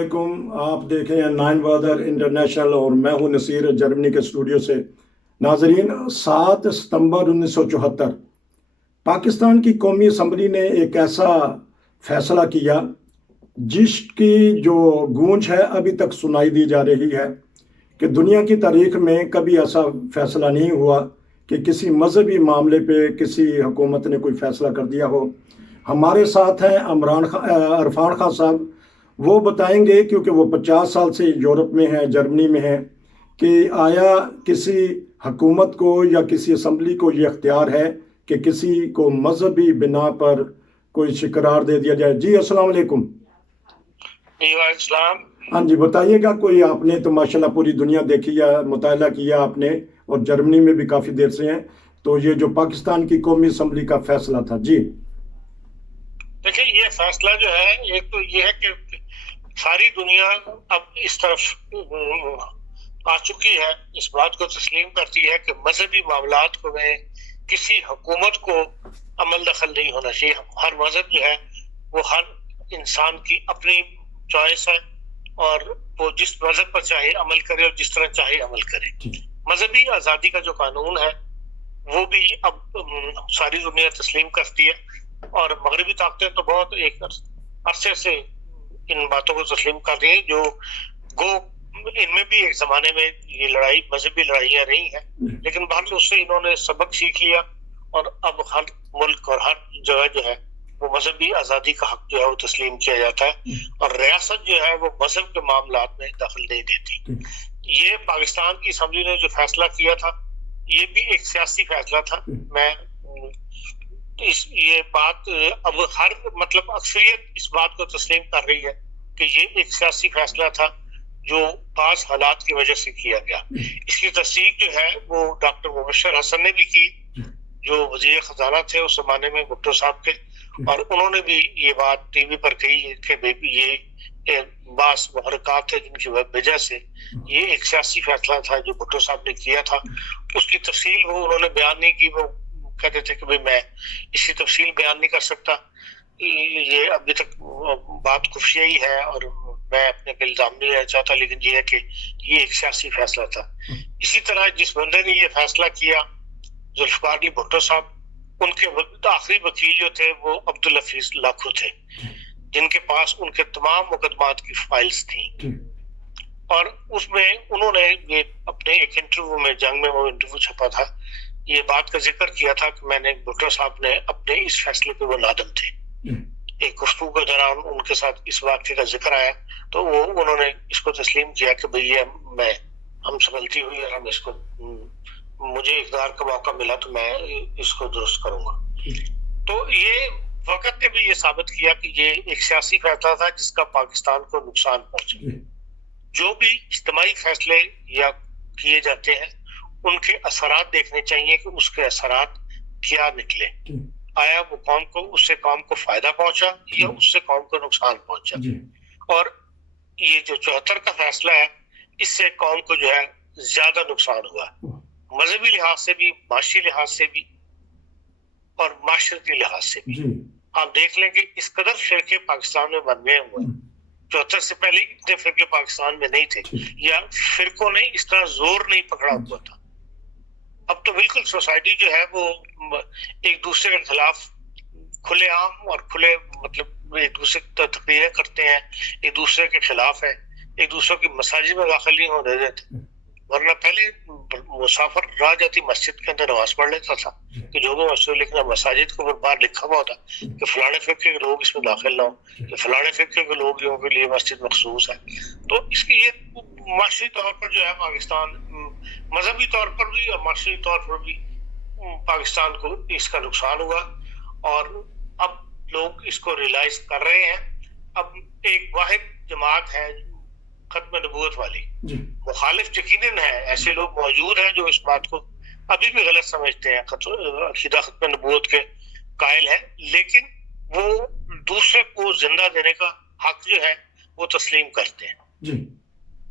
वालेकुम। आप देखें हैं नाइन बदर इंटरनेशनल और मैं हूं नसीर जर्मनी के स्टूडियो से। नाजरीन, 7 सितंबर 1974 पाकिस्तान की कौमी असम्बली ने एक ऐसा फैसला किया जिसकी जो गूंज है अभी तक सुनाई दी जा रही है कि दुनिया की तारीख में कभी ऐसा फैसला नहीं हुआ कि किसी मजहबी मामले पे किसी हुकूमत ने कोई फैसला कर दिया हो। हमारे साथ हैं इरफान खान साहब। वो बताएंगे क्योंकि वो 50 साल से यूरोप में है, जर्मनी में है, कि आया किसी हुकूमत को या किसी असम्बली को ये अख्तियार है कि किसी को मजहबी बिना पर कोई शिकरार दे दिया जाए। जी अस्सलाम वालेकुम। हाँ जी, बताइएगा। कोई आपने तो माशाल्लाह पूरी दुनिया देखी या मुताला किया आपने, और जर्मनी में भी काफ़ी देर से हैं, तो ये जो पाकिस्तान की कौमी असम्बली का फैसला था। जी देखिए, ये फैसला जो है, एक तो ये है कि सारी दुनिया अब इस तरफ आ चुकी है, इस बात को तस्लीम करती है कि मजहबी मामलात को में किसी हुकूमत को अमल दखल नहीं होना चाहिए। हर मजहब जो है वो हर इंसान की अपनी चॉइस है और वो जिस मजहब पर चाहे अमल करे और जिस तरह चाहे अमल करे। मजहबी आज़ादी का जो कानून है वो भी अब सारी दुनिया तस्लीम करती है, और मगरबी ताकतें तो बहुत एक अरसे से इन बातों को तस्लीम कर रही है। जो गो इनमें भी एक जमाने में ये लड़ाई मजहबी लड़ाइयाँ रही हैं, लेकिन बहरहाल उससे इन्होंने सबक सीख लिया और अब हर मुल्क और हर जगह जो है वो मजहबी आज़ादी का हक जो है वो तस्लीम किया जाता है, और रियासत जो है वो मजहब के मामलात में दखल नहीं देती। ये पाकिस्तान की असम्बली ने जो फैसला किया था ये भी एक सियासी फैसला था। मैं ये बात अब हर मतलब अक्सरियत इस बात को तस्लीम कर रही है कि ये एक सियासी फैसला था जो बाज़ हालात की वजह से किया गया। इसकी तस्दीक जो है वो डॉक्टर मुबशर हसन ने भी की, जो वजीर खजाना थे उस जमाने में भुट्टो साहब के, और उन्होंने भी ये बात टीवी पर कही कि ये बास मुहरकात है जिनकी वजह से ये एक सियासी फैसला था जो भुट्टो साहब ने किया था। उसकी तफसील वो उन्होंने बयान नहीं की। वो कहते थे कि भाई मैं इसकी तफसील बयान नहीं कर सकता, ये अभी तक बात खुफिया ही है और मैं अपने पे इल्जाम नहीं लेना चाहता, लेकिन ये है कि ये एक सियासी फैसला था। इसी तरह जिस बंदे ने ये फैसला किया, जुल्फकार अली भुट्टो साहब, उनके आखिरी वकील जो थे वो अब्दुल हफीज लाखो थे, जिनके पास उनके तमाम मुकदमात की फाइल्स थी, और उसमें उन्होंने ये अपने एक इंटरव्यू में, जंग में वो इंटरव्यू छपा था, ये बात का जिक्र किया था कि मैंने भुट्टो साहब ने अपने इस फैसले पे वो नादम थे। एक गुफ्तगू के दौरान उनके साथ इस वाक़े का जिक्र आया तो वो उन्होंने इसको तस्लीम किया कि भाई ये हमसे गलती हुई और हम इसको, मुझे इक़्तिदार का मौका मिला तो मैं इसको दुरुस्त करूंगा। तो ये वक़्त ने भी ये साबित किया कि ये एक सियासी फैसला था जिसका पाकिस्तान को नुकसान पहुंचा। जो भी इज्तिमाई फैसले या किए जाते हैं उनके असरात देखने चाहिए कि उसके असरात क्या निकले। आया वो कौम को, उससे कौम को फायदा पहुंचा या उससे कौम को नुकसान पहुंचा। और ये जो 74 का फैसला है इससे कौम को जो है ज्यादा नुकसान हुआ, मजहबी लिहाज से भी, माशी लिहाज से भी और माशरती लिहाज से भी। आप देख लें कि इस कदर फिरके पाकिस्तान में बन गए हुए, 74 से पहले इतने फिरके पाकिस्तान में नहीं थे, या फिरकों ने इस तरह जोर नहीं पकड़ा हुआ था। अब तो बिल्कुल सोसाइटी जो है वो एक दूसरे के खिलाफ खुलेआम और खुले मतलब एक दूसरे की तकरीरें करते हैं, एक दूसरे के खिलाफ है, एक दूसरे की मसाजिद में दाखिल नहीं होने देते। वरना पहले मुसाफिर राह जाती मस्जिद के अंदर नमाज पढ़ लेता था कि जो भी मस्जिद, लेकिन मसाजिद के ऊपर बाहर लिखा हुआ था कि फलाने फिरके के लोग इसमें दाखिल ना हो, कि फलाने फिरके के लोगों के लिए मस्जिद मखसूस है। तो इसकी ये माशी तौर पर जो है पाकिस्तान, मजहबी तौर पर भी और माशी तौर पर भी पाकिस्तान को इसका नुकसान हुआ, और अब लोग इसको रियलाइज कर रहे हैं। अब एक वाहिद जमात है खत्म नबूवत वाली, मुखालिफ यकीनन है, ऐसे लोग मौजूद हैं जो इस बात को अभी भी गलत समझते हैं, अकीदा खत्म नबूवत के कायल है, लेकिन वो दूसरे को जिंदा देने का हक जो है वो तस्लीम करते हैं।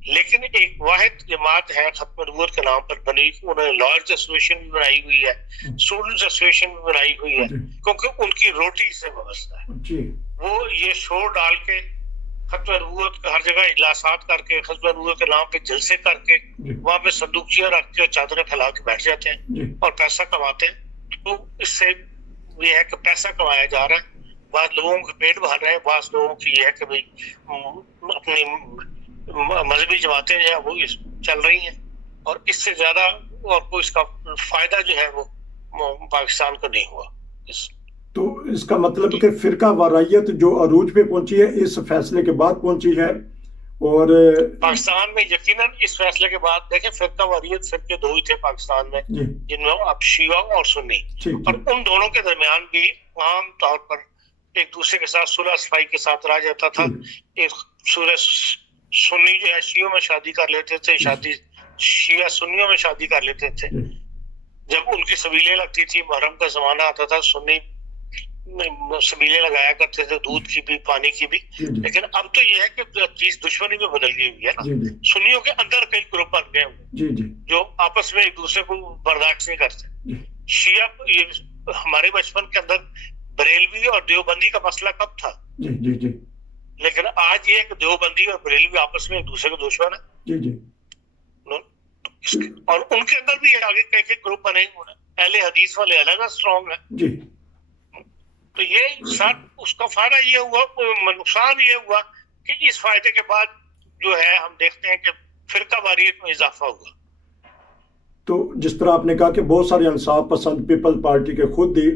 लेकिन एक वाहिद जमात है खत्म नबूवत के नाम पर बनी, उन्होंने लॉयर्स एसोसिएशन भी बनाई हुई है, स्टूडेंट्स एसोसिएशन भी बनाई हुई है, क्योंकि उनकी रोटी से वाबस्ता है। वो ये शोर डाल के खत्म नबूवत का हर जगह इजलासात करके, खत्म नबूवत के नाम पे जलसे करके, वहां पे संदूकचियां रख के चादरें फैला के बैठ जाते हैं और पैसा कमाते हैं। तो इससे ये है कि पैसा कमाया जा रहा है, बाद लोगों के पेट भर रहे हैं, बाद लोगों की ये है कि भाई अपनी मजहबी जमातें जो है वो चल रही हैं, और इससे ज्यादा और कोई इसका फायदा जो है वो पाकिस्तान को नहीं हुआ। तो इसका मतलब कि फिरका वारायत जो अरूज पे पहुंची है इस फैसले के बाद पहुंची है, और पाकिस्तान में यकीनन इस फैसले के बाद देखें फिरका वारियत फिरके दो ही थे पाकिस्तान में, जिनमें अब शिया और सुन्नी, और उन दोनों के दरमियान भी आम तौर पर एक दूसरे के साथ सुलह सफाई के साथ रहा जाता था। एक सुन्नी जो है शियों में शादी कर लेते थे, शिया सुन्नियों में शादी कर लेते थे। जब उनकी सबीलें लगती थी, मुहर्रम का जमाना आता था, सुन्नी सबीलें लगाया करते थे, दूध की भी पानी की भी। लेकिन अब तो ये है कि चीज दुश्मनी में बदल गई हुई है ना। सुन्नियों के अंदर कई ग्रुप बन गए हुए जो आपस में एक दूसरे को बर्दाश्त नहीं करते। शिया हमारे बचपन के अंदर बरेलवी और देवबंदी का मसला कब था, लेकिन आज ये कि देवबंदी और बरेलवी आपस में एक दूसरे के दुश्मन है। और उनके अंदर भी आगे कई ग्रुप बने हुए हैं, अहले हदीस वाले अलग स्ट्रॉन्ग है। तो ये साथ उसका फायदा ये हुआ, नुकसान ये हुआ कि इस फायदे के बाद जो है हम देखते हैं कि फिरका वारियत में इजाफा हुआ। तो जिस तरह आपने कहा कि बहुत सारे इंसाफ पसंद पीपल पार्टी के खुद ही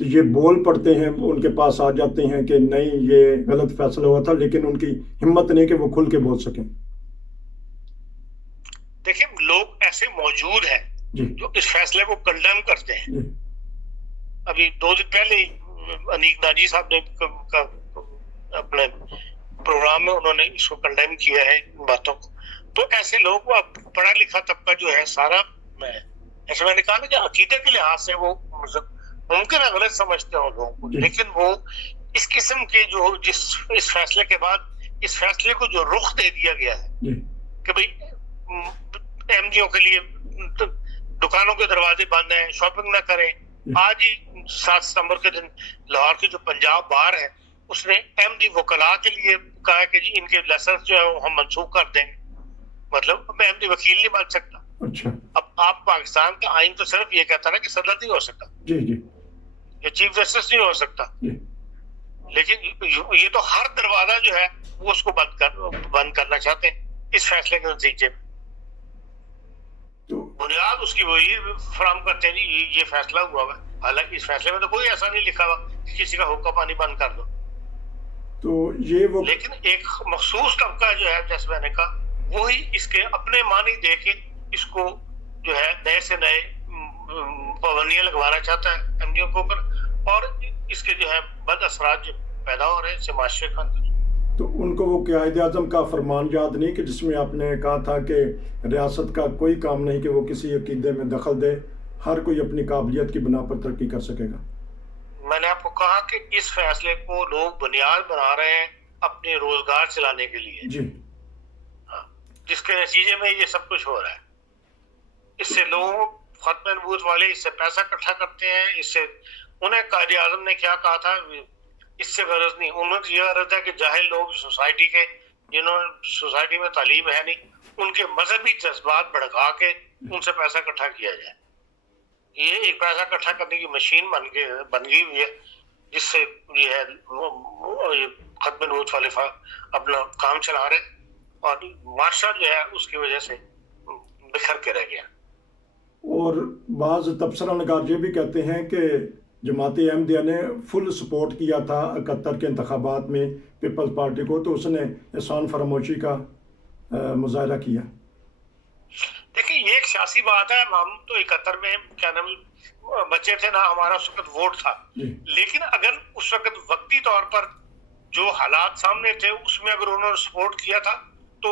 तो ये बोल पड़ते हैं, उनके पास आ जाते हैं कि नहीं ये गलत फैसला हुआ था, लेकिन उनकी हिम्मत नहीं कि वो खुल के बोल सकें। देखिए, लोग ऐसे मौजूद हैं जो इस फैसले को कंडेम करते हैं। अभी 2 दिन पहले अनीक नाजी साहब ने अपने प्रोग्राम में उन्होंने इसको कंडेम किया है, इन बातों को। तो ऐसे लोग, पढ़ा लिखा तबका जो है सारा, ऐसे मैंने कहा ना कि अकीदे के लिहाज से वो मुमकिन है गलत समझते हो लोगों को, लेकिन वो इस किस्म के जो इस फैसले के बाद इस फैसले को जो रुख दे दिया गया है कि भाई एमजीओ के लिए दुकानों के दरवाजे बंद हैं, शॉपिंग ना करें। आज ही 7 सितंबर के दिन लाहौर की जो पंजाब बार है उसने एमडी वकला के लिए कहा कि जी इनके लाइसेंस जो है हम मनसूख कर देंगे। मतलब मैं एमडी वकील नहीं बन सकता। अच्छा। अब आप पाकिस्तान का आइन तो सिर्फ ये कहता है कि सदर नहीं हो सकता, ये चीफ जस्टिस नहीं हो सकता, लेकिन ये तो हर दरवाजा जो है वो उसको बंद करना चाहते हैं इस फैसले के नतीजे में। बुनियाद उसकी वही फराम करते हैं ये फैसला हुआ है, हालांकि इस फैसले में तो कोई ऐसा नहीं लिखा हुआ कि किसी का हुक्का पानी बंद कर दो। तो ये वो, लेकिन एक मखसूस तबका जो है, जैसे मैंने कहा, वही इसके अपने मानी दे के इसको जो है नए से नए पाबंदियां लगवाना चाहता है एमडीओ के ऊपर, और इसके जो है बद असरात जो पैदा हो रहे हैं इससे माशरे के अंदर। तो उनको वो कायदे आज़म का फरमान याद नहीं कि जिसमें आपने कहा था कि रियासत का कोई काम नहीं कि वो किसी अकीदे में दखल दे, हर कोई अपनी काबिलियत की बिना पर तरक्की कर सकेगा। मैंने आपको कहा कि इस फैसले को लोग बुनियाद बना रहे हैं अपने रोजगार चलाने के लिए जी। हाँ, जिसके नतीजे में ये सब कुछ हो रहा है। इससे लोग खत्म नबूवत वाले इससे पैसा इकट्ठा करते हैं, इससे उन्हें कायदे आज़म ने क्या कहा था, इससे गरज नहीं, उन्हें ये गरज है कि जाहिल लोग सोसाइटी के, जिन्होंने सोसाइटी में तालीम है नहीं, उनके मजहबी जज्बात भड़का के उनसे पैसा इकट्ठा किया जाए। ये एक पैसा इकट्ठा करने की मशीन बन गई हुई है, जिससे ये है खत्म नबूवत वाले अपना काम चला रहे, और माशरा जो है उसकी वजह से बिखर के रह गया। और बाज़ तबसरानगार ये भी कहते हैं कि जमात अहमदिया ने फुल सपोर्ट किया था 71 के इंतखाबात में पीपल्स पार्टी को, तो उसने एहसान फरामोशी का मुजाहरा किया। देखिए, ये एक सियासी बात है। हम तो 71 में क्या नाम बच्चे थे ना, हमारा उस वक्त वोट था, लेकिन अगर उस वक्त वक्ती तौर पर जो हालात सामने थे उसमें अगर उन्होंने सपोर्ट किया था तो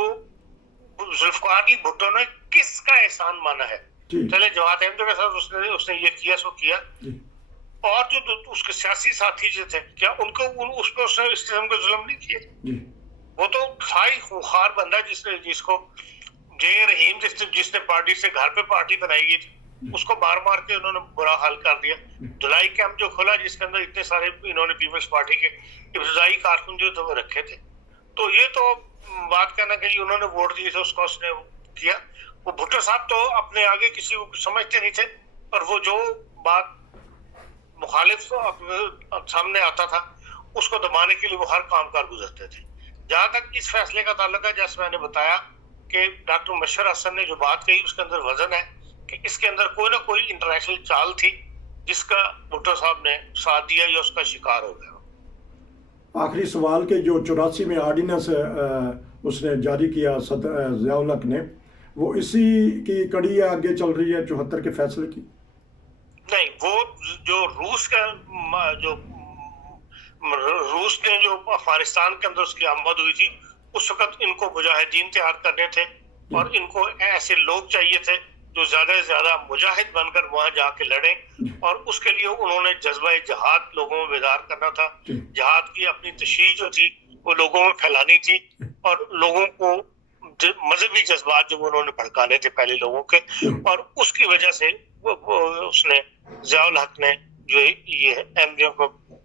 जुल्फकार अली भुट्टो ने किसका एहसान माना है। चले जमात अहमदिया के साथ उसने ये किया सो किया, और जो उसके सियासी साथी जो थे क्या उनको उस पर उसने इस किस्म के जुल्म नहीं किए। वो तो था ही खूंखार बंदा जिसको जे रहीम जिसने पार्टी से घर पे पार्टी बनाई गई थी, उसको मार मार के उन्होंने बुरा हाल कर दिया। जुलाई कैंप जो खोला जिसके अंदर इतने सारे इन्होंने पीपल्स पार्टी के इब्तदाई कारकुन जो थे वो रखे थे, तो ये तो बात कहना कि उन्होंने वोट दिए थे उसका उसने किया। वो भुट्टो साहब तो अपने आगे किसी को समझते नहीं थे, पर वो जो बात मुखालिफ सामने आता था उसको दबाने के लिए वो हर काम कर गुजरते थे। जहां तक इस फैसले का ताल्लुक है, जैसे मैंने बताया कि डॉक्टर मुबश्शिर हसन ने जो बात कही उसके अंदर वजन है कि इसके अंदर कोई ना कोई इंटरनेशनल चाल थी जिसका भुट्टो साहब ने साथ दिया या उसका शिकार हो गया। आखिरी सवाल के जो 84 में ऑर्डिनेंस उसने जारी किया ज़ियाउल हक ने, वो इसी की कड़ी आगे चल रही है 74 के फैसले की? नहीं, वो जो रूस ने जो अफगानिस्तान के अंदर उसकी आमद हुई थी, उस वक्त इनको मुजाहिदीन तैयार करने थे और इनको ऐसे लोग चाहिए थे जो ज्यादा से ज्यादा मुजाहिद बनकर वहां जाके लड़े, और उसके लिए उन्होंने जज्बा जिहाद लोगों में बेदार करना था। जिहाद की अपनी तशरीह जो थी वो लोगों में फैलानी थी और लोगों को मजहबी जज्बात जो उन्होंने भड़काने थे पहले लोगों के, और उसकी वजह से उसने ज़ियाउल हक ने जो ये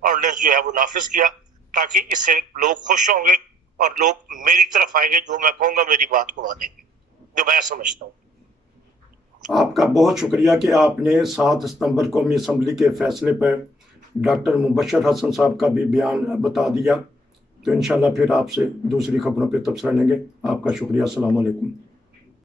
ऑर्डिनेंस जो है वो नाफिज किया, ताकि इससे लोग खुश होंगे और लोग मेरी तरफ आएंगे, जो मैं कहूंगा मेरी बात को मानेंगे, जो मैं समझता हूँ। आपका बहुत शुक्रिया कि आपने 7 सितंबर कौमी असम्बली के फैसले पर डॉक्टर मुबश्शिर हसन साहब का भी बयान बता दिया। तो इंशाल्लाह फिर आपसे दूसरी खबरों पर तबसरा लेंगे। आपका शुक्रिया। अस्सलाम वालेकुम।